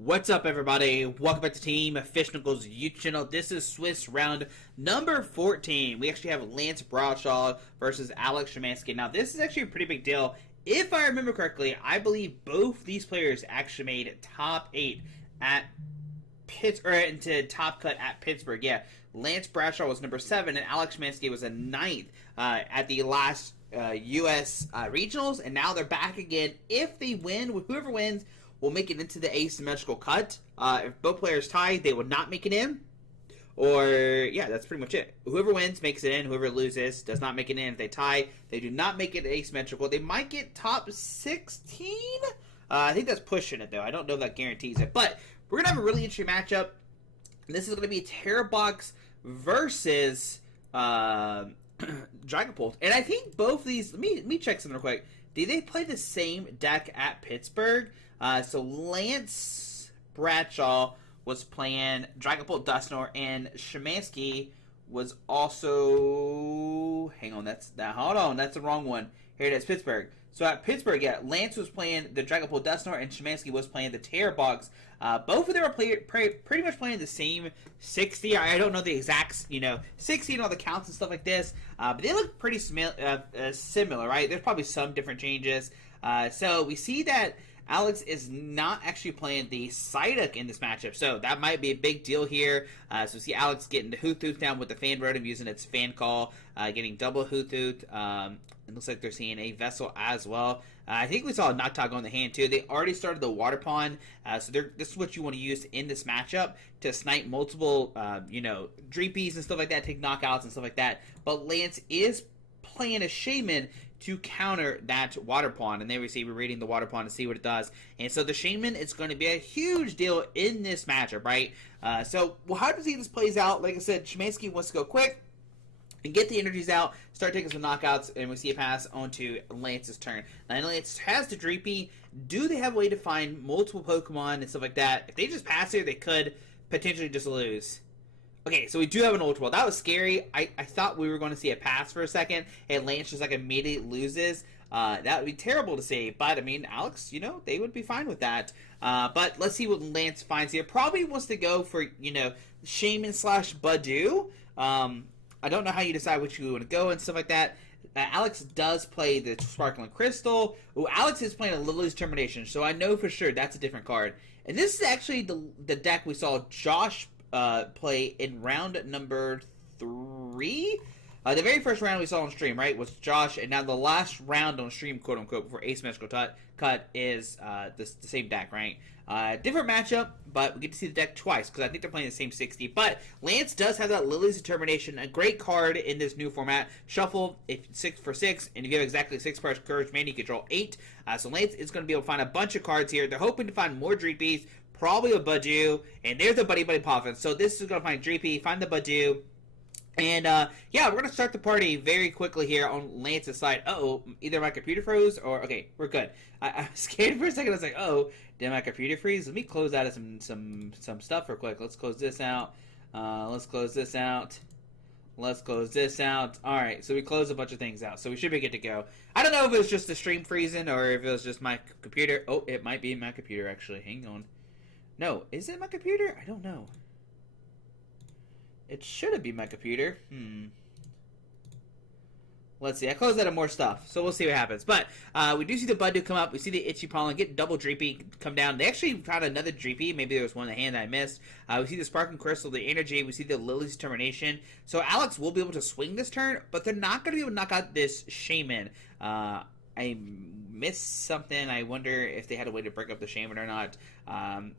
What's up, everybody? Welcome back to Team Fishnickel's YouTube channel. This is Swiss round number 14. We actually have Lance Bradshaw versus Alex Szymanski. Now, this is actually a pretty big deal. If I remember correctly, I believe both these players actually made top 8 at Pittsburgh, or into top cut at Pittsburgh. Yeah, Lance Bradshaw was number 7, and Alex Szymanski was a 9th at the last U.S. Regionals, and now they're back again. If they win, whoever wins will make it into the asymmetrical cut. If both players tie, they will not make it in. Or, yeah, that's pretty much it. Whoever wins makes it in. Whoever loses does not make it in. If they tie, they do not make it asymmetrical. They might get top 16? I think that's pushing it, though. I don't know if that guarantees it. But we're going to have a really interesting matchup. This is going to be Tera versus Dragapult. And I think both of these... Let me check something real quick. Did they play the same deck at Pittsburgh? So Lance Bradshaw was playing Dragapult Dusknoir, and Szymanski was also... Hang on, hold on, that's the wrong one. Here it is, Pittsburgh. So at Pittsburgh, yeah, Lance was playing the Dragapult Dusknoir, and Szymanski was playing the Tera. Both of them were pretty much playing the same 60. I don't know the exact, 60 and all the counts and stuff like this, but they look pretty similar, right? There's probably some different changes. So we see that Alex is not actually playing the Psyduck in this matchup, so that might be a big deal here. So we see Alex getting the Hoothoot down with the Fan Rotom, using its Fan Call, getting double Hoothoot. It looks like they're seeing a Vessel as well. I think we saw a Noctowl go in the hand too. They already started the Water Pond, so this is what you want to use in this matchup to snipe multiple, Dreepies and stuff like that, take knockouts and stuff like that. But Lance is playing a Shaman to counter that Water Pond, and then we're reading the Water Pond to see what it does. And so the Shaman is going to be a huge deal in this matchup, right? So we'll have to see this plays out. Like I said, Szymanski wants to go quick and get the energies out, start taking some knockouts, and we see a pass onto Lance's turn. Now, Lance has the Dreepy. Do they have a way to find multiple Pokemon and stuff like that? If they just pass here, they could potentially just lose. Okay, so we do have an Ultra Ball. That was scary. I thought we were going to see a pass for a second, and Lance just immediately loses. That would be terrible to see. But, I mean, Alex, they would be fine with that. But let's see what Lance finds here. Probably wants to go for, Shaman / Badoo. I don't know how you decide which you want to go and stuff like that. Alex does play the Sparkling Crystal. Ooh, Alex is playing a Lily's Termination, so I know for sure that's a different card. And this is actually the deck we saw Josh play in round number 3. The very first round we saw on stream, right, was Josh, and now the last round on stream, quote unquote, before asymmetrical cut is the same deck, right? Different matchup, but we get to see the deck twice because I think they're playing the same 60. But Lance does have that Lily's Determination, a great card in this new format. Shuffle if 6 for 6, and if you have exactly 6 cards Courage Mana, you can draw 8. So Lance is going to be able to find a bunch of cards here. They're hoping to find more Dreepies, probably a Badoo, and there's the Buddy Poffin. So this is going to find Dreepy, find the Badoo. And, yeah, we're going to start the party very quickly here on Lance's side. Uh-oh, either my computer froze or... Okay, we're good. I was scared for a second. I was like, oh, did my computer freeze? Let me close out of some stuff real quick. Let's close this out. Let's close this out. Let's close this out. All right, so we closed a bunch of things out, so we should be good to go. I don't know if it was just the stream freezing or if it was just my computer. Oh, it might be my computer, actually. Hang on. No, is it my computer? I don't know. It should be my computer. Let's see. I closed out of more stuff, so we'll see what happens. But we do see the Badoo come up. We see the Itchy Pollen get double Dreepy come down. They actually found another Dreepy. Maybe there was one in the hand that I missed. We see the Sparkling Crystal, the Energy. We see the Lily's Determination. So Alex will be able to swing this turn, but they're not going to be able to knock out this Shaman. I missed something. I wonder if they had a way to break up the Shaman or not.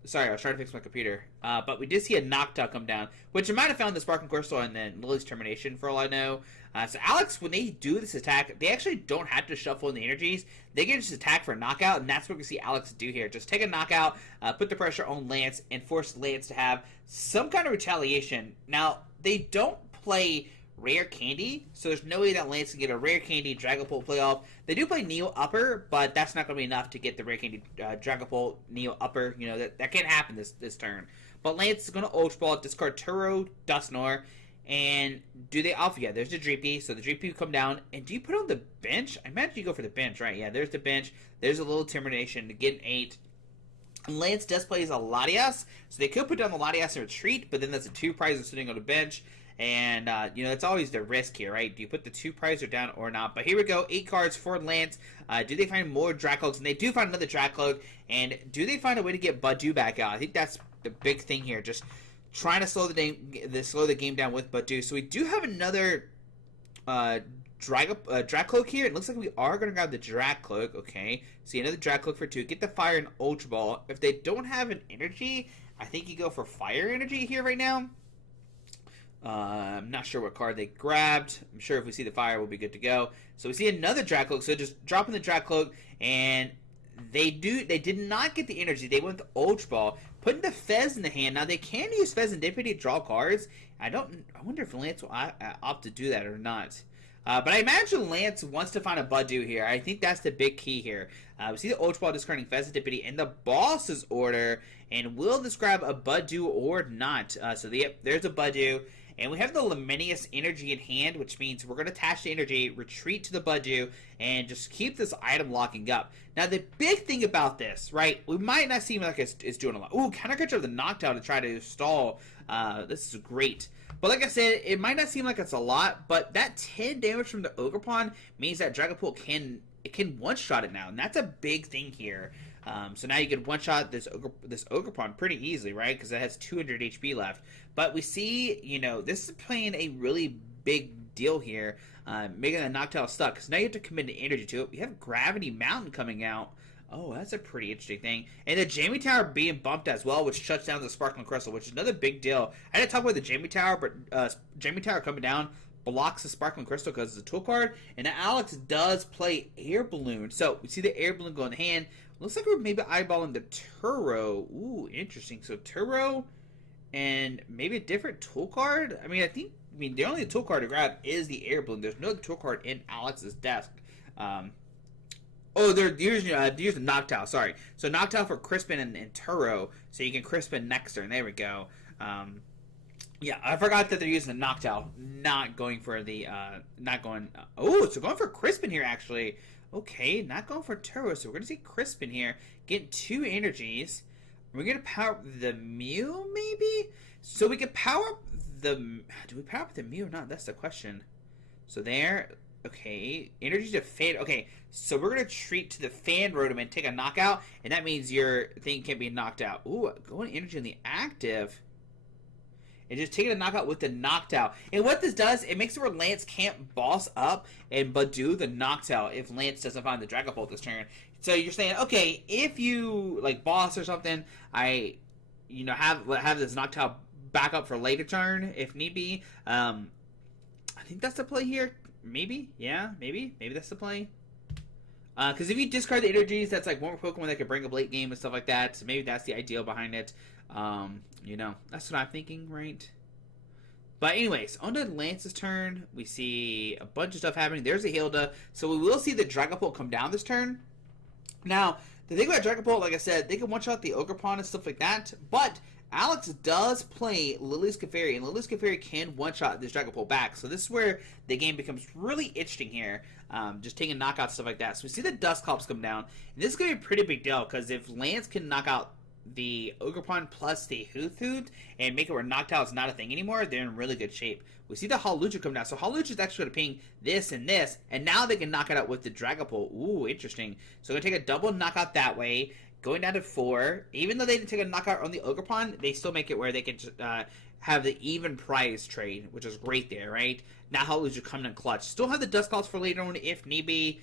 Sorry, I was trying to fix my computer. But we did see a Noctowl come down, which I might have found the Sparkling Crystal and then Lily's Termination for all I know. So Alex, when they do this attack, they actually don't have to shuffle in the energies. They can just attack for a knockout, and that's what we see Alex do here. Just take a knockout, put the pressure on Lance, and force Lance to have some kind of retaliation. Now, they don't play Rare Candy, so there's no way that Lance can get a Rare Candy Dragapult playoff. They do play Neo Upper, but that's not going to be enough to get the Rare Candy Dragapult Neo Upper. That can't happen this turn. But Lance is going to Ultra Ball, discard Turo, Dusknoir, and do they off? Yeah, there's the Dreepy, so the Dreepy will come down, and do you put on the bench? I imagine you go for the bench, right? Yeah, there's the bench, there's a little Termination to get an 8. Lance does play as a Latias, so they could put down the Latias in retreat, but then that's a 2-prizer sitting on the bench, and, it's always the risk here, right? Do you put the 2-prizer down or not? But here we go, 8 cards for Lance. Do they find more Dracloaks? And they do find another Dracloak, and do they find a way to get Budew back out? I think that's the big thing here, just trying to slow the game down with Budew. So we do have another Dracloak here. It looks like we are going to grab the Dracloak. Okay, see another Dracloak for 2. Get the Fire and Ultra Ball. If they don't have an energy, I think you go for Fire energy here right now. I'm not sure what card they grabbed. I'm sure if we see the Fire, we'll be good to go. So we see another Dracloak. So just dropping the Dracloak, and they did not get the energy. They went with the Ultra Ball, putting the Fez in the hand. Now they can use Fez and Deputy to draw cards. I wonder if Lance will opt to do that or not. But I imagine Lance wants to find a Budew here. I think that's the big key here. We see the Ultra Ball discarding Fezidipity in the boss's order. And will this grab a Budew or not? There's a Budew. And we have the Laminius energy in hand, which means we're going to attach the energy, retreat to the Budew, and just keep this item locking up. Now, the big thing about this, right, we might not seem like it's doing a lot. Ooh, counterculture of the Knockdown to try to stall. This is great. But like I said, it might not seem like it's a lot, but that 10 damage from the Ogerpon means that Dragapult can one-shot it now, and that's a big thing here. So now you can one-shot this Ogerpon pretty easily, right? Because it has 200 HP left. But we see, this is playing a really big deal here, making the Noctowl stuck. Because now you have to commit an energy to it. We have Gravity Mountain coming out. Oh, that's a pretty interesting thing. And the Jamie Tower being bumped as well, which shuts down the Sparkling Crystal, which is another big deal. I didn't talk about the Jamie Tower, but Jamie Tower coming down blocks the Sparkling Crystal because it's a tool card. And now Alex does play Air Balloon. So we see the Air Balloon go in the hand. Looks like we're maybe eyeballing the Turo. Ooh, interesting. So Turo and maybe a different tool card. I mean, the only tool card to grab is the Air Balloon. There's no tool card in Alex's desk. They're using Noctowl, sorry. So Noctowl for Crispin and Turo, so you can Crispin next turn. There we go. Yeah, I forgot that they're using the Noctowl, not going for the, so going for Crispin here, actually. Okay, not going for Turo, so we're going to see Crispin here, getting 2 energies. We're going to power up the Mew, maybe? So we can power up the, do we power up the Mew or not? That's the question. So there, okay, energy to Fan. Okay, so we're going to treat to the Fan Rotom and take a knockout, and that means your thing can't be knocked out. Ooh, going energy on the active. And just taking a knockout with the Noctowl. And what this does, it makes it where Lance can't boss up and Budew the Noctowl if Lance doesn't find the Dragapult this turn. So you're saying, okay, if you, boss or something, have this Noctowl back up for later turn, if need be. I think that's the play here. Maybe? Yeah, maybe. Maybe that's the play. Because if you discard the energies, that's one more Pokemon that could bring up late game and stuff like that. So maybe that's the ideal behind it. That's what I'm thinking, right? But anyways, on to Lance's turn. We see a bunch of stuff happening. There's a Hilda. So we will see the Dragapult come down this turn. Now, the thing about Dragapult, like I said, they can one-shot the Ogerpon and stuff like that. But Alex does play Lily's Clefairy, and Lily's Clefairy can one-shot this Dragapult back. So this is where the game becomes really interesting here. Just taking knockouts, stuff like that. So we see the Dusknoir come down. And this is going to be a pretty big deal, because if Lance can knock out the Ogerpon plus the Hoothoot and make it where Noctowl is not a thing anymore, they're in really good shape. We see the Hawlucha come down. So Hawlucha is actually going to ping this, and now they can knock it out with the Dragapult. Ooh, interesting. So we're going to take a double knockout that way, going down to 4. Even though they didn't take a knockout on the Ogerpon, they still make it where they can have the even prize trade, which is great there, right? Now Hawlucha coming in clutch. Still have the Dusknoir for later on if need be.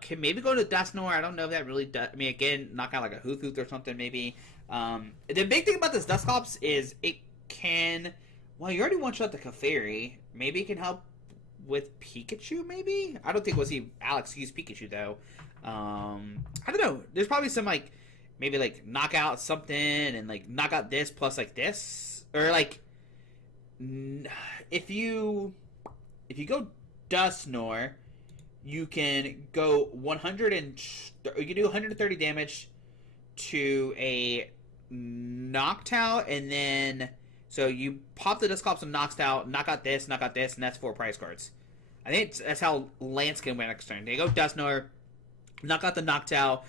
Can maybe go to Dusknoir. I don't know if that really does. I mean, again, knock out like a Hoothoot or something maybe. The big thing about this Dusknoir is it can... Well, you already one-shot the Clefairy. Maybe it can help with Pikachu, maybe? I don't think we'll see Alex use Pikachu, though. I don't know. There's probably some, maybe, knock out something and, knock out this plus, this. Or, if you go Dusknoir, you can go 100 and... You can do 130 damage to a Noctowl, and then... So you pop the Dusknoir and Noctowl, knock out this, and that's 4 prize cards. I think that's how Lance can win next turn. They go Dusknoir, knock out the Noctowl,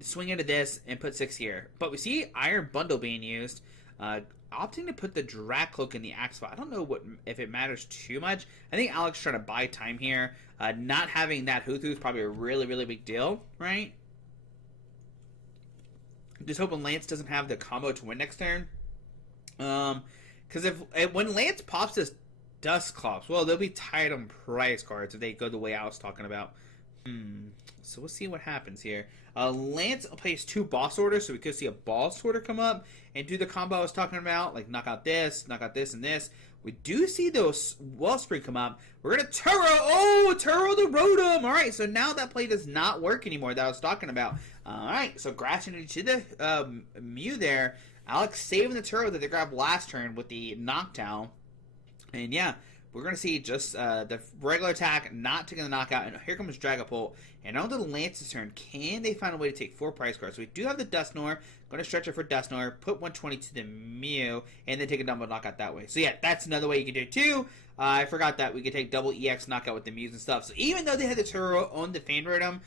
swing into this and put 6 here. But we see Iron Bundle being used. Opting to put the Dragcloak in the axe spot. I don't know if it matters too much. I think Alex trying to buy time here. Not having that Hoothoot is probably a really, really big deal, right? Just hoping Lance doesn't have the combo to win next turn. Because when Lance pops this Dusknoir, well, they'll be tight on prize cards if they go the way I was talking about. So we'll see what happens here. Lance plays 2 boss orders, so we could see a boss order come up and do the combo I was talking about, like knock out this, and this. We do see those Wellspring come up. We're going to Tera. Oh, Tera the Rotom. All right, so now that play does not work anymore that I was talking about. All right, so Grass Energy to the Mew there. Alex saving the Tera that they grabbed last turn with the knockdown. And yeah, we're going to see just the regular attack not taking the knockout. And here comes Dragapult. And on to Lance's turn, can they find a way to take 4 prize cards? So we do have the Dusknoir. Going to stretch it for Dusknoir. Put 120 to the Mew. And then take a double knockout that way. So yeah, that's another way you can do it too. I forgot that we could take double EX knockout with the Mews and stuff. So even though they had the Tera on the Fan Rotom,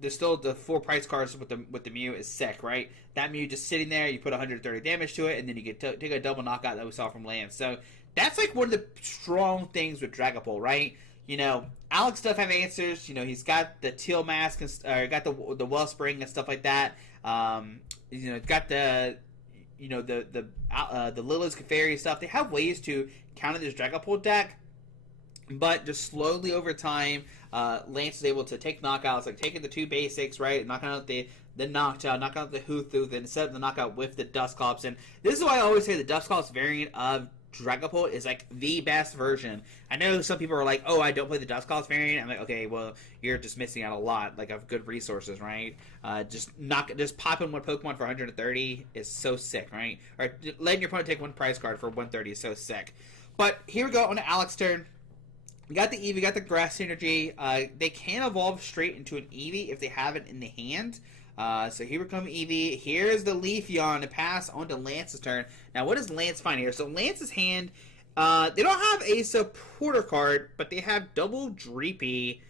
there's still the 4 prize cards with the Mew is sick, right? That Mew just sitting there, you put 130 damage to it, and then you get take a double knockout that we saw from Lance. So that's like one of the strong things with Dragapult, right? You know, Alex does have answers. You know, he's got the Teal Mask, got the Wellspring and stuff like that. You know, got the Lilith's Clefairy stuff. They have ways to counter this Dragapult deck, but just slowly over time, Lance is able to take knockouts, like taking the 2 basics, right, knocking out the knockdown, knocking out the Hoothoot, and set up the knockout with the Dusknoir. And this is why I always say the Dusknoir variant of Dragapult is like the best version. I know some people are like, oh, I don't play the Dusknoir variant. I'm like, okay, well, you're just missing out a lot, like, of good resources, right? Just popping one Pokemon for 130 is so sick, right? Or letting your opponent take 1 prize card for 130 is so sick. But here we go on to Alex's turn. We got the Eevee, got the Grass Energy. They can evolve straight into an Eevee if they have it in the hand. So here we come Eevee. Here's the Leafeon to pass on to Lance's turn. Now, what does Lance find here? So Lance's hand, they don't have a supporter card, but they have double Dreepy.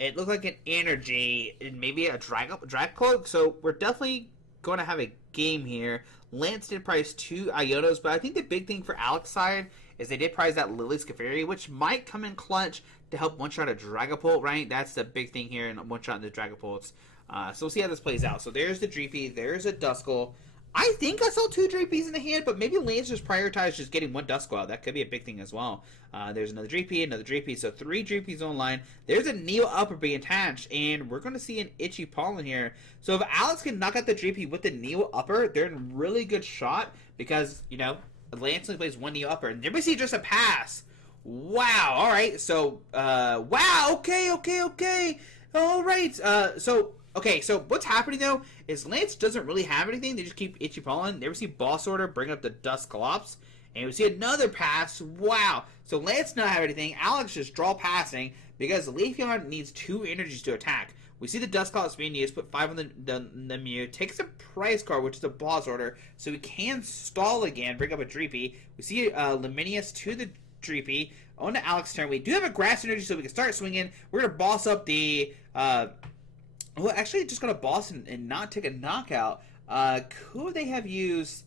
It looks like an Energy and maybe a Dragcloak. So we're definitely going to have a game here. Lance did prize 2 Ionos, but I think the big thing for Alex's side is they did prize that Lilith's Clefairy, which might come in clutch to help one-shot a Dragapult, right? That's the big thing here in one-shot the Dragapults. So we'll see how this plays out. So there's the Dreepy, there's a Duskull. I think I saw 2 Dreepies in the hand, but maybe Lance just prioritized just getting 1 Duskull. That could be a big thing as well. There's another Dreepy, so 3 Dreepies online. There's a Neo Upper being attached, and we're going to see an Itchy Pollen here. So if Alex can knock out the Dreepy with the Neo Upper, they're in really good shot because, you know, Lance only plays 1 Neo Upper. And we see just a pass. Wow, alright, so, wow, okay. Alright, okay, so what's happening, though, is Lance doesn't really have anything. They just keep Itchy Pollen. They ever see Boss Order, bring up the Dusknoir, and we see another pass. Wow. So Lance not have anything. Alex just draw passing because Leafeon needs 2 energies to attack. We see the Dusknoir being used, put 5 on the Mew, takes a prize card, which is a Boss Order, so we can stall again, bring up a Dreepy. We see Luminius to the Dreepy. On to Alex's turn. We do have a Grass Energy, so we can start swinging. We're going to boss up the... well, actually, just going to boss and not take a knockout. Could they have used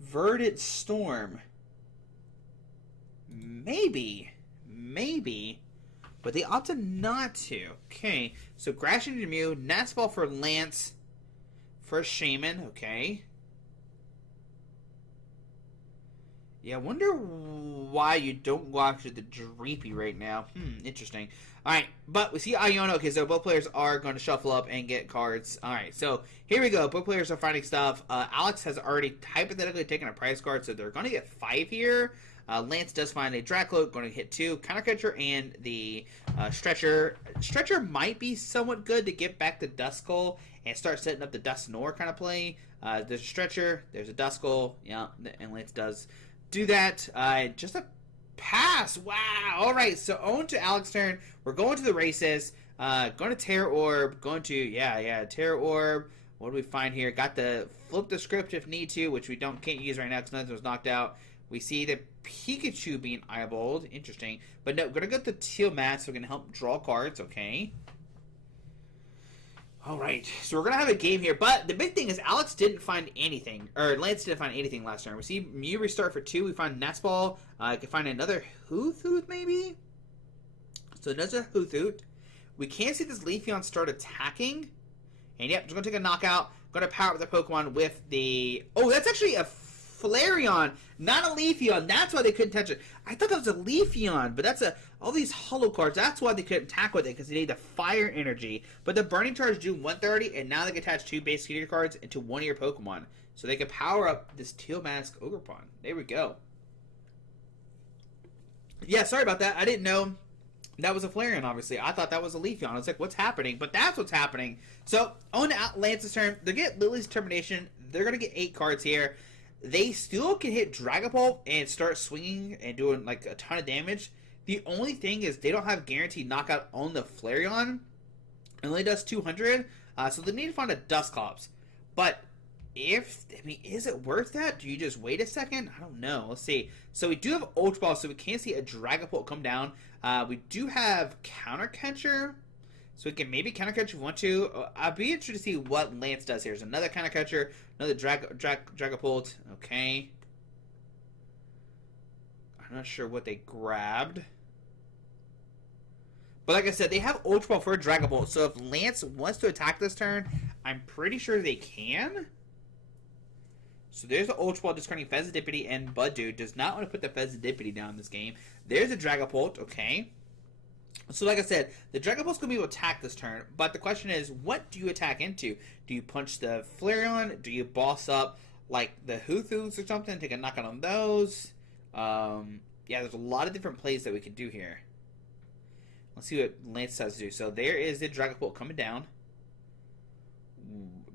Verdant Storm? Maybe. But they opted not to. Okay, so Grass Energy Mew, Nest Ball for Lance, for Shaman, okay. Yeah, I wonder why you don't go after the Dreepy right now. Interesting. Alright, but we see Iono. Okay, so both players are going to shuffle up and get cards. Alright, so here we go. Both players are finding stuff. Alex has already hypothetically taken a prize card, so they're going to get 5 here. Lance does find a Dragcloak, going to hit 2. Counter Catcher and the Stretcher. Stretcher might be somewhat good to get back the Duskull and start setting up the Dusknoir kind of play. There's a Stretcher, there's a Duskull, yeah, and Lance does do that. Just a pass. Wow. All right. So on to Alex's turn. We're going to the races. Going to Tera Orb. Going to Tera Orb. What do we find here? Got the flip the script if need to, which we can't use right now because nothing was knocked out. We see the Pikachu being eyeballed. Interesting. But no, we're gonna get the Teal Mask so we can help draw cards. Okay. All right, so we're gonna have a game here, but the big thing is Alex didn't find anything, or Lance didn't find anything last turn. We see Mew restart for 2. We find Nest Ball. I can find another Hoothoot maybe. So another Hoothoot. We can see this Leafeon start attacking, and yep, just gonna take a knockout. Gonna power up the Pokemon with the. Oh, that's actually a Flareon, not a Leafeon. That's why they couldn't touch it. I thought that was a Leafeon, but that's all these hollow cards. That's why they couldn't attack with it, because they need the fire energy. But the Burning Charge do 130, and now they can attach 2 base Meteor cards into one of your Pokemon. So they can power up this Teal Mask Ogerpon. There we go. Yeah, sorry about that. I didn't know that was a Flareon, obviously. I thought that was a Leafeon. I was like, what's happening? But that's what's happening. So, on Lance's turn, they get Lily's Determination. They're going to get 8 cards here. They still can hit Dragapult and start swinging and doing like a ton of damage. The only thing is they don't have guaranteed knockout on the Flareon. It only does 200. So they need to find a Dusknoir. But is it worth that? Do you just wait a second? I don't know. Let's see. So we do have Ultra Ball, so we can see a Dragapult come down. We do have Counter Catcher. So we can maybe Counter Catch if we want to. I'll be interested to see what Lance does here. There's another Counter Catcher, another Dragapult. Okay. I'm not sure what they grabbed. But like I said, they have Ultra Ball for a Dragapult. So if Lance wants to attack this turn, I'm pretty sure they can. So there's the Ultra Ball discarding Fezandipity, and Buddude does not want to put the Fezandipity down in this game. There's a Dragapult, okay. So like I said, the Dragapult's going to be able to attack this turn, but the question is, what do you attack into? Do you punch the Flareon? Do you boss up like the Hoothoots or something? Take a knockout on those? Yeah, there's a lot of different plays that we can do here. Let's see what Lance has to do. So there is the Dragapult coming down.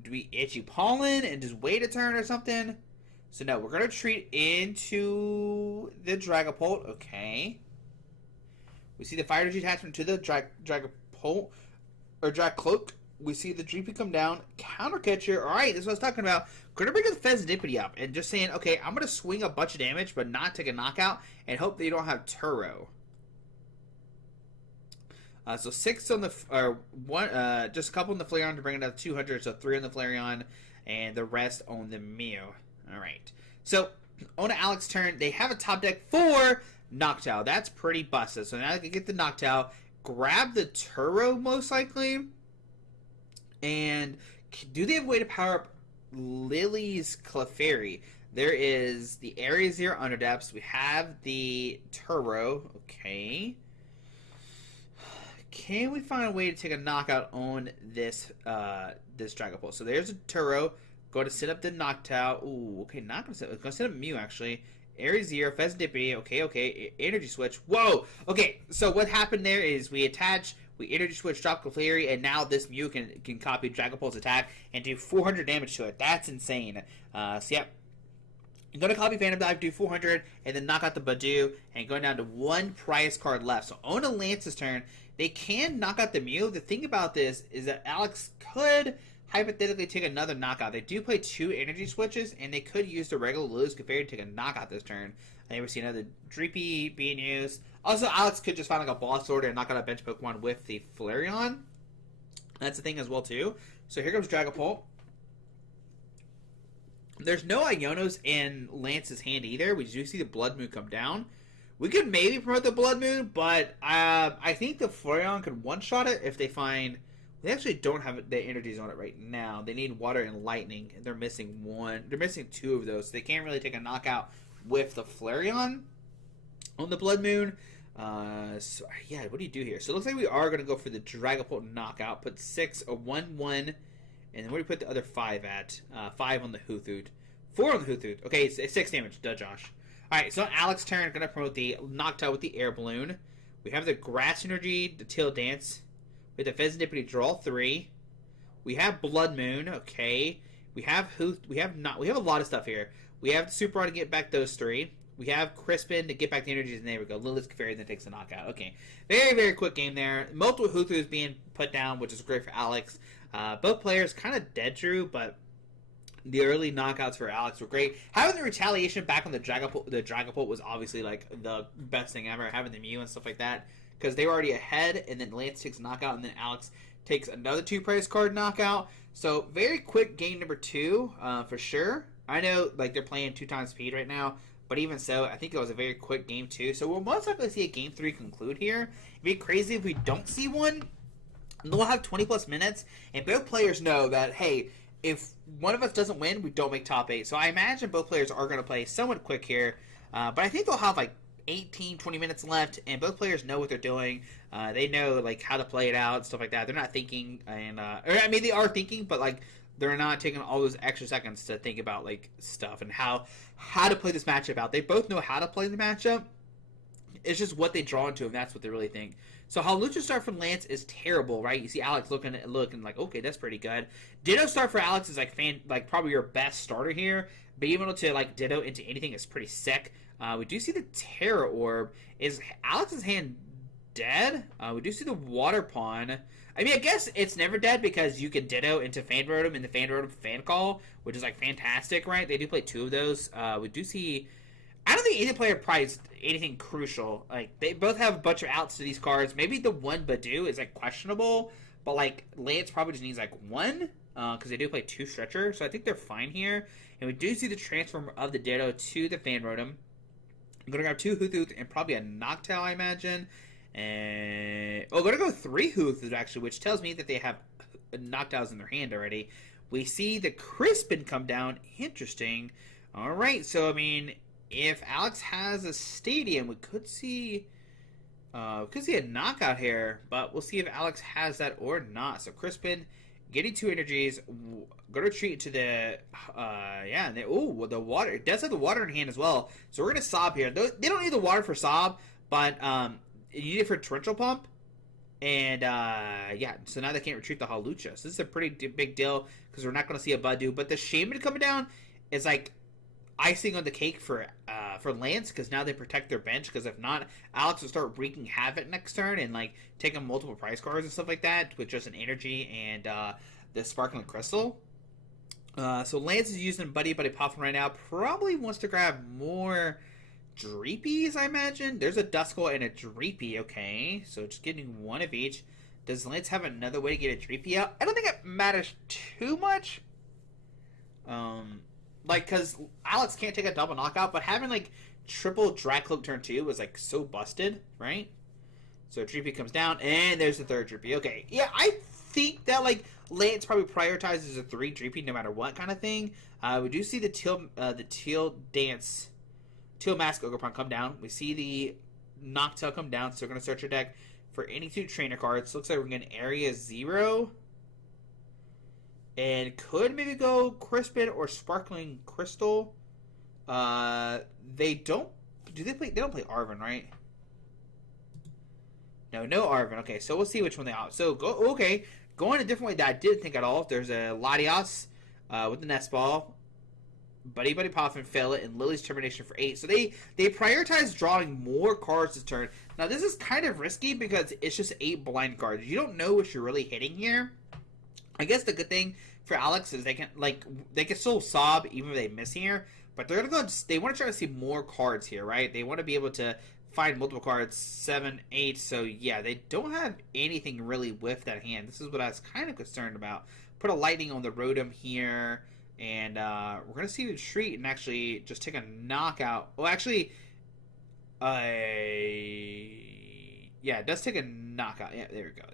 Do we Itchy Pollen and just wait a turn or something? So no, we're going to retreat into the Dragapult. Okay. We see the Fire Energy attachment to the Dragapult, or Dragcloak. We see the GP come down. Counter Catcher. Alright, this is what I was talking about. Going to bring the Fezandipity up and just saying, okay, I'm going to swing a bunch of damage, but not take a knockout, and hope that you don't have Turo. So 6 on the, or one, just a couple on the Flareon to bring it up to 200. So 3 on the Flareon, and the rest on the Mew. Alright. So, on Alex's turn, they have a top deck for Noctowl. That's pretty busted. So now they can get the Noctowl, grab the Turo most likely, and do they have a way to power up Lily's Clefairy? There is the Area 0 Underdepths. We have the Turo. Okay. Can we find a way to take a knockout on this this Dragapult? So there's a Turo. Go to set up the Noctowl. Ooh, okay, not gonna set. Gonna set up Mew actually. Area 0, Fezandipity. Okay. Energy switch. Whoa. Okay, so what happened there is we energy switch, drop Clefairy, and now this Mew can copy Dragapult's attack and do 400 damage to it. That's insane. So yep. I'm going to copy Phantom Dive, do 400, and then knock out the Badoo, and going down to 1 prize card left. So on a Lance's turn, they can knock out the Mew. The thing about this is that Alex could hypothetically take another knockout. They do play 2 energy switches, and they could use the regular Lily's Clefairy to take a knockout this turn. I never see another Dreepy being used. Also, Alex could just find like a boss order and knock out a bench Pokemon with the Flareon. That's the thing as well, too. So here comes Dragapult. There's no Ionos in Lance's hand either. We do see the Blood Moon come down. We could maybe promote the Blood Moon, but I think the Flareon could one-shot it if they find... They actually don't have the energies on it right now. They need Water and Lightning. They're missing 1. They're missing 2 of those, so they can't really take a knockout with the Flareon on the Blood Moon. So yeah, what do you do here? So it looks like we are going to go for the Dragapult knockout. Put 6, a 1-1... And then where do we put the other 5 at? 5 on the Hoothoot. 4 on the Hoothoot. Okay, it's 6 damage. Duh, Josh. Alright, so on Alex's turn, I'm going to promote the Noctowl with the Air Balloon. We have the Grass Energy, the Tail Dance. We have the Fezandipity, draw 3. We have Blood Moon, okay. We have we have a lot of stuff here. We have the Super Rod to get back those 3. We have Crispin to get back the energies, and there we go. Lily's Clefairy then takes the knockout. Okay. Very, very quick game there. Multiple Hoothoots being put down, which is great for Alex. Both players kind of dead drew, but the early knockouts for Alex were great. Having the retaliation back on the Dragapult was obviously like the best thing ever. Having the Mew and stuff like that, because they were already ahead, and then Lance takes a knockout, and then Alex takes another 2 prize card knockout. So very quick game number 2 for sure. I know like they're playing 2 times speed right now, but even so, I think it was a very quick game 2. So we'll most likely see a game 3 conclude here. It'd be crazy if we don't see one. They'll have 20 plus minutes, and both players know that, hey, if one of us doesn't win, we don't make top 8. So I imagine both players are going to play somewhat quick here. But I think they'll have like 18, 20 minutes left, and both players know what they're doing. They know like how to play it out and stuff like that. They're not thinking, and or, I mean, they are thinking, but like they're not taking all those extra seconds to think about like stuff and how to play this matchup out. They both know how to play the matchup. It's just what they draw into, and that's what they really think. So Hawlucha start from Lance is terrible, right? You see Alex looking like, okay, that's pretty good. Ditto start for Alex is like probably your best starter here. Being able to like Ditto into anything is pretty sick. We do see the Tera Orb. Is Alex's hand dead? We do see the Water Pawn. I mean, I guess it's never dead because you can Ditto into Fan Rotom in the Fan Rotom Fan Call, which is like fantastic, right? They do play 2 of those. We do see. I don't think either player prized anything crucial. Like, they both have a bunch of outs to these cards. Maybe the one Badoo is, like, questionable. But, like, Lance probably just needs, like, 1. Because they do play 2 Stretcher. So I think they're fine here. And we do see the transform of the Ditto to the Fan Rotom. I'm going to grab 2 Hoothoot and probably a Noctowl, I imagine. And... oh, I'm going to go 3 Hoothoot, actually. Which tells me that they have Noctowls in their hand already. We see the Crispin come down. Interesting. Alright, so, I mean... if Alex has a Stadium, we could see a knockout here, but we'll see if Alex has that or not. So Crispin getting 2 energies, go to retreat to the the water. It does have the water in hand as well, so we're gonna Sob here. They don't need the water for Sob, but you need it for Torrential Pump, and so now they can't retreat the Hawlucha. So this is a pretty big deal because we're not gonna see a Badoo, but the Shaman coming down is like icing on the cake for Lance, because now they protect their bench, because if not, Alex will start wreaking havoc next turn and like taking multiple prize cards and stuff like that with just an energy and the Sparkling Crystal. So Lance is using Buddy Poffin right now. Probably wants to grab more Dreepies, I imagine. There's a Duskull and a Dreepy, okay. So just getting 1 of each. Does Lance have another way to get a Dreepy out? I don't think it matters too much. Like, because Alex can't take a double knockout, but having, like, triple Dragcloak turn 2 was, like, so busted, right? So Dreepy comes down, and there's the 3rd Dreepy. Okay, yeah, I think that, like, Lance probably prioritizes a 3 Dreepy no matter what kind of thing. We do see the Teal Mask Ogerpon come down. We see the Noctowl come down, so we're going to search our deck for any 2 trainer cards. Looks like we're going to Area 0. And could maybe go Crispin or Sparkling Crystal. They don't... do they play... they don't play Arven, right? No Arven. Okay, so we'll see which one they opt. So, going a different way that I didn't think at all. There's a Latios with the Nest Ball. Buddy Poffin, Fail It, and Lily's Termination for 8. So they prioritize drawing more cards this turn. Now, this is kind of risky because it's just 8 blind cards. You don't know what you're really hitting here. I guess the good thing for Alex is they can still Sob even if they miss here, but they're gonna go. They want to try to see more cards here, right? They want to be able to find multiple cards, 7, 8. So yeah, they don't have anything really with that hand. This is what I was kind of concerned about. Put a Lightning on the Rotom here, and we're gonna see retreat and actually just take a knockout. Well, actually, yeah, it does take a knockout. Yeah, there we go.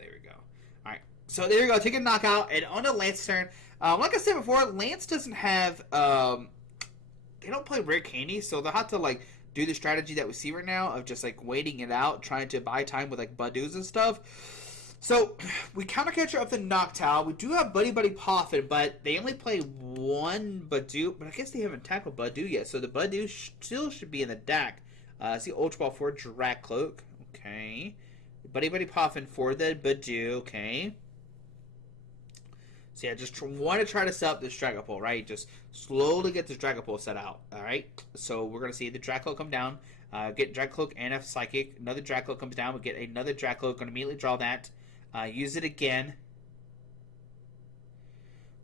All right. So there you go, take a knockout, and on to Lance's turn. Like I said before, Lance doesn't have, they don't play rare candy, so they'll have to, like, do the strategy that we see right now of just, like, waiting it out, trying to buy time with, like, Badoos and stuff. So, we counter catcher up the Noctowl. We do have Buddy Poffin, but they only play 1 Badoo, but I guess they haven't tackled Badoo yet, so the Badoo still should be in the deck. See Ultra Ball for Dragcloak, okay. Buddy Poffin for the Badoo, okay. So yeah, just want to try to set up this Dragapult, right? Just slowly get this Dragapult set out, alright? So we're going to see the Dragcloak come down, get Dragcloak and a Psychic. Another Dragcloak comes down, we get another Dragcloak, going to immediately draw that. Use it again.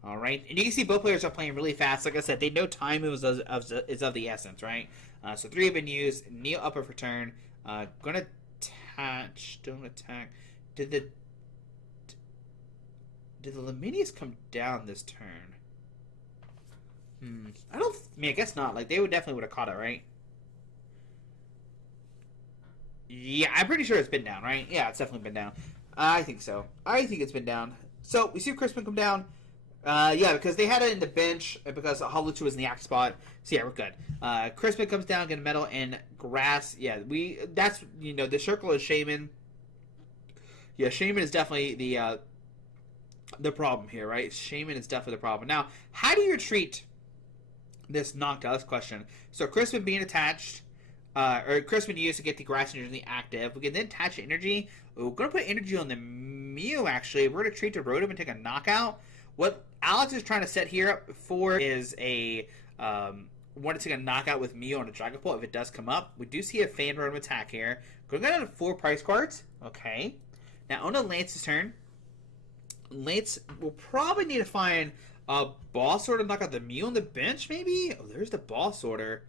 Alright, and you can see both players are playing really fast. Like I said, they know time is of the essence, right? So 3 have been used. Kneel up for turn. Gonna attach, don't attack. Did the... Did the Laminius come down this turn? I don't... I mean, I guess not. Like, they definitely would have caught it, right? Yeah, I'm pretty sure it's been down, right? Yeah, it's definitely been down. I think so. I think it's been down. So, we see Crispin come down. Yeah, because they had it in the bench because Hawlucha was in the active spot. So, yeah, we're good. Crispin comes down, get a metal, and grass. Yeah, that's, you know, the circle is Shaman. Yeah, Shaman is definitely the problem here, right? Shaman is definitely the problem. Now, how do you treat this knocked out? That's the question. So, Crispin being attached... or Crispin used to get the grass energy in the active. We can then attach energy. We're going to put energy on the Mew, actually. We're going to treat the Rotom and take a knockout. What Alex is trying to set here up for is a... want to take a knockout with Mew on a Dragapult if it does come up. We do see a Fan Rotom attack here. Going down to 4 price cards. Okay. Now, on to Lance's turn. Lance will probably need to find a Boss Order to knock out the Mew on the bench, maybe? Oh, there's the Boss Order.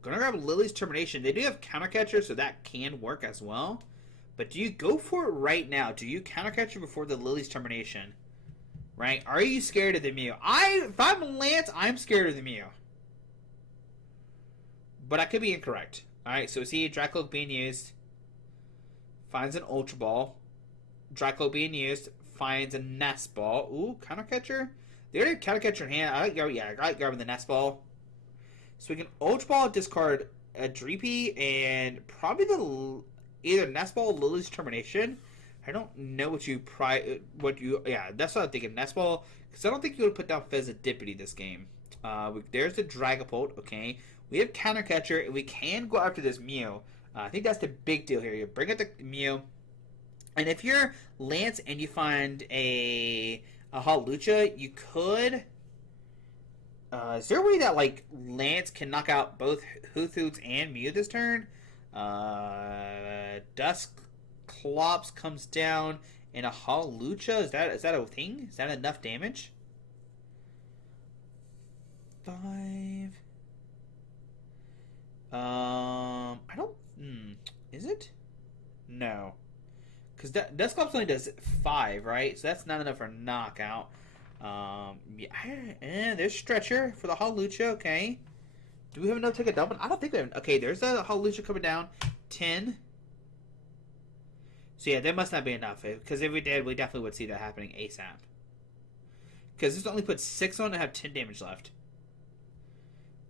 Gonna grab Lily's Termination. They do have Counter Catcher, so that can work as well. But do you go for it right now? Do you Counter Catcher before the Lily's Termination? Right? Are you scared of the Mew? If I'm Lance, I'm scared of the Mew. But I could be incorrect. Alright, so see Dracloak being used. Finds an Ultra Ball. Dracloak being used. Finds a Nest Ball. Ooh, Counter Catcher? They already have Counter Catcher in hand. I like grabbing the Nest Ball. So we can Ultra Ball, discard a Dreepy, and probably either Nest Ball or Lily's Termination. I don't know yeah, that's what I'm thinking, Nest Ball, because I don't think you would put down Fezidipity this game. There's the Dragapult, okay. We have Counter Catcher, and we can go after this Mew. I think that's the big deal here. You bring up the Mew, and if you're Lance and you find a Hawlucha, you could... is there a way that, like, Lance can knock out both Hoothoos and Mew this turn? Dusknoir comes down, and a Hawlucha? Is that a thing? Is that enough damage? 5... I don't... Is it? No. Because Dusknoir only does 5, right? So that's not enough for a knockout. Yeah, there's Stretcher for the Hawlucha, okay. Do we have enough to take a double? I don't think we have... Okay, there's the Hawlucha coming down. 10. So yeah, that must not be enough. Because if we did, we definitely would see that happening ASAP. Because this only puts 6 on and have 10 damage left.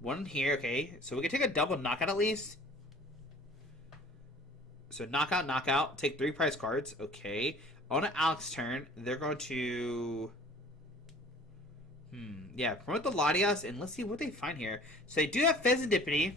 1 here, okay. So we can take a double knockout at least. So knockout, knockout. Take 3 prize cards, okay. On an Alex's turn, they're going to... Yeah, promote the Latias, and let's see what they find here. So they do have Fezidipity.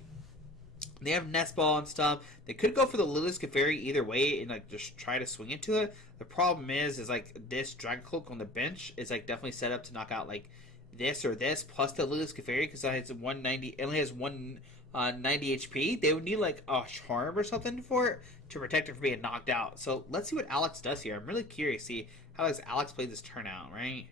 They have Nest Ball and stuff. They could go for the Lily's Clefairy either way and, like, just try to swing into it. The problem is like, this Dragapult on the bench is, like, definitely set up to knock out, like, this or this, plus the Lily's Clefairy, because it has 190, it only has 190 HP. They would need, like, a Charm or something for it to protect it from being knocked out. So let's see what Alex does here. I'm really curious to see how does Alex play this turn out, right?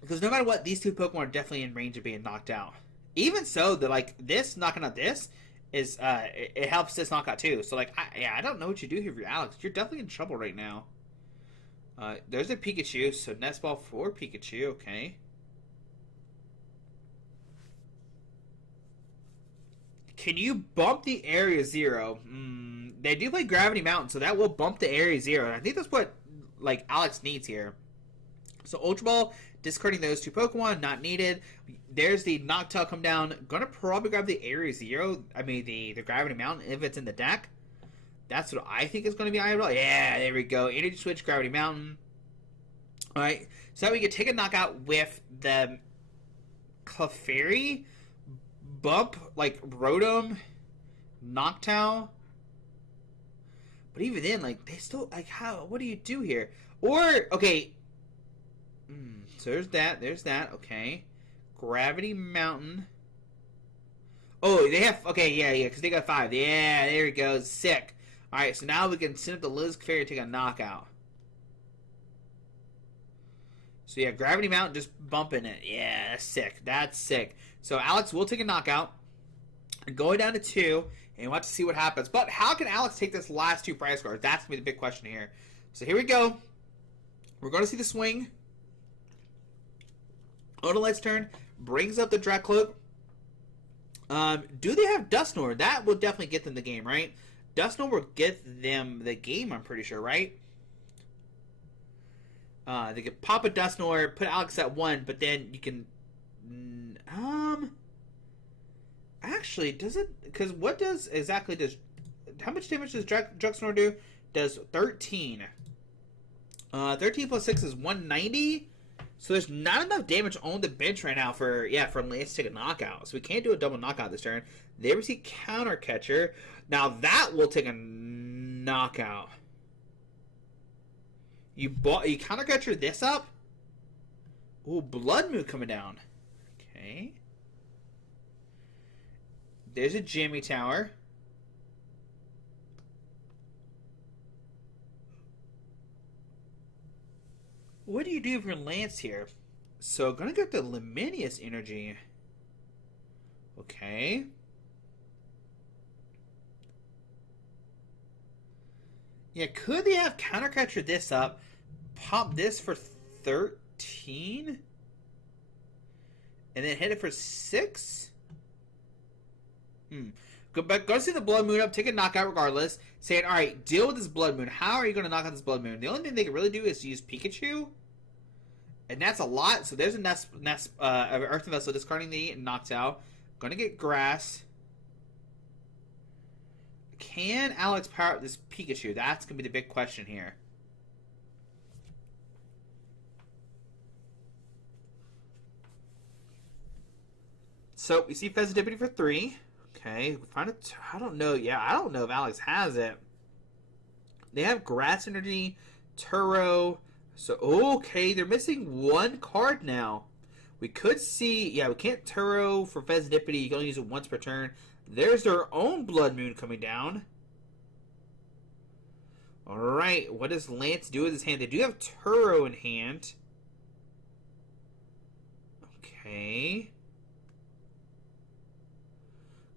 Because no matter what, these 2 Pokemon are definitely in range of being knocked out. Even so, like, this, knocking out this, is, it helps this knockout too. So, like, I don't know what you do here for Alex. You're definitely in trouble right now. There's a Pikachu, so Nest Ball for Pikachu, okay. Can you bump the Area 0? They do play Gravity Mountain, so that will bump the Area 0. And I think that's what, like, Alex needs here. So, Ultra Ball... Discarding those 2 Pokemon, not needed. There's the Noctowl come down. Gonna probably grab the Area 0. I mean, the Gravity Mountain if it's in the deck. That's what I think is going to be ideal. Yeah, there we go. Energy Switch, Gravity Mountain. Alright, so that we can take a knockout with the Clefairy, bump, like, Rotom, Noctowl. But even then, like, they still, like, what do you do here? Or, okay... So there's that, okay. Gravity Mountain. Oh, they have, okay, yeah, because they got 5. Yeah, there we go, sick. Alright, so now we can send up the Liz Clefairy and take a knockout. So yeah, Gravity Mountain just bumping it. Yeah, that's sick. So Alex will take a knockout. Going down to 2, and we'll have to see what happens. But how can Alex take this last 2 prize cards? That's going to be the big question here. So here we go. We're going to see the swing. Odolet's turn. Brings up the Dragapult. Do they have Dusknoir? That will definitely get them the game, right? Dusknoir will get them the game, I'm pretty sure, right? They can pop a Dusknoir, put Alex at 1, but then you can... Actually, does it... Because what does... Exactly does... How much damage does Dusknoir do? Does 13. 13 plus 6 is 190. So there's not enough damage on the bench right now for Lance to take a knockout. So we can't do a double knockout this turn. They receive Counter Catcher. Now that will take a knockout. You Counter Catcher this up? Ooh, Blood Moon coming down. Okay. There's a Jimmy Tower. What do you do for Lance here? So, gonna get the Luminous Energy. Okay. Yeah, could they have Countercatcher this up? Pop this for 13? And then hit it for 6? Go see the Blood Moon up, take a knockout regardless. Saying, alright, deal with this Blood Moon. How are you going to knock out this Blood Moon? The only thing they can really do is use Pikachu. And that's a lot. So there's a Earthen Vessel discarding the knocks out. Gonna get Grass. Can Alex power up this Pikachu? That's gonna be the big question here. So we see Fezidipity for 3. Okay, find it. I don't know. Yeah, I don't know if Alex has it. They have Grass Energy, Turo. So, okay, they're missing one card now. We could see, yeah, we can't Turo for Fezidipity. You can only use it once per turn. There's their own Blood Moon coming down. Alright, what does Lance do with his hand? They do have Turo in hand. Okay.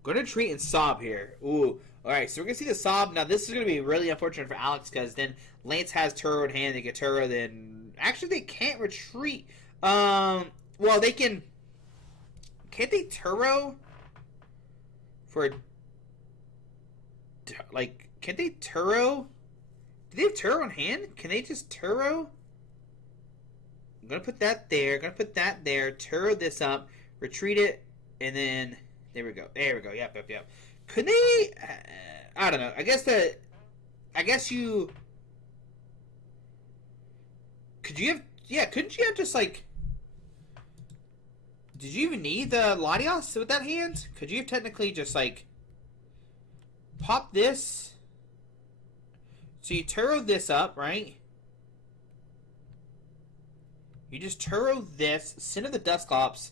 Gonna treat and Sob here. Ooh. Alright, so we're going to see the Sob. Now, this is going to be really unfortunate for Alex because then Lance has Turo in hand. They get Turo, then... Actually, they can't retreat. Well, they can... Can't they Turo? For... Like, can't they Turo? Do they have Turo in hand? Can they just Turo? I'm going to put that there. Going to put that there. Turo this up. Retreat it. And then... There we go. There we go. Yep. Could they... I don't know. I guess you... Could you have... Yeah, couldn't you have just, like... Did you even need the Latios with that hand? Could you have technically just, like... Pop this? So you Turo this up, right? You just Turo this. Send the Dusclops.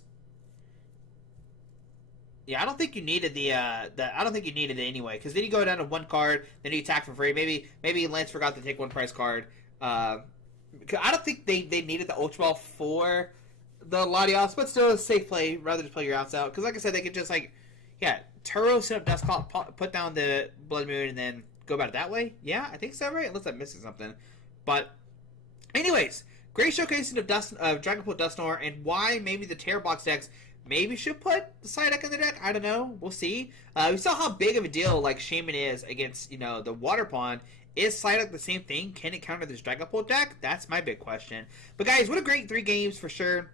Yeah, I don't think you needed I don't think you needed it anyway, because then you go down to one card, then you attack for free. Maybe Lance forgot to take one price card. I don't think they needed the Ultra Ball for the Latios, but still a safe play. Rather just play your outs out, because like I said, they could just Turo, set up Dusclops, put down the Blood Moon, and then go about it that way. Yeah, I think so, right? Unless I'm missing something. But anyways, great showcasing of Dragapult Dusknoir and why maybe the Tera box decks. Maybe should put the side deck in the deck. I don't know. We'll see. We saw how big of a deal Shaman is against the Water Pond. Is side deck the same thing? Can it counter this Dragapult deck? That's my big question. But guys, what a great 3 games for sure.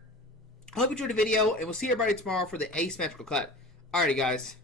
I hope you enjoyed the video, and we'll see everybody tomorrow for the Asymmetrical Cut. Alrighty, guys.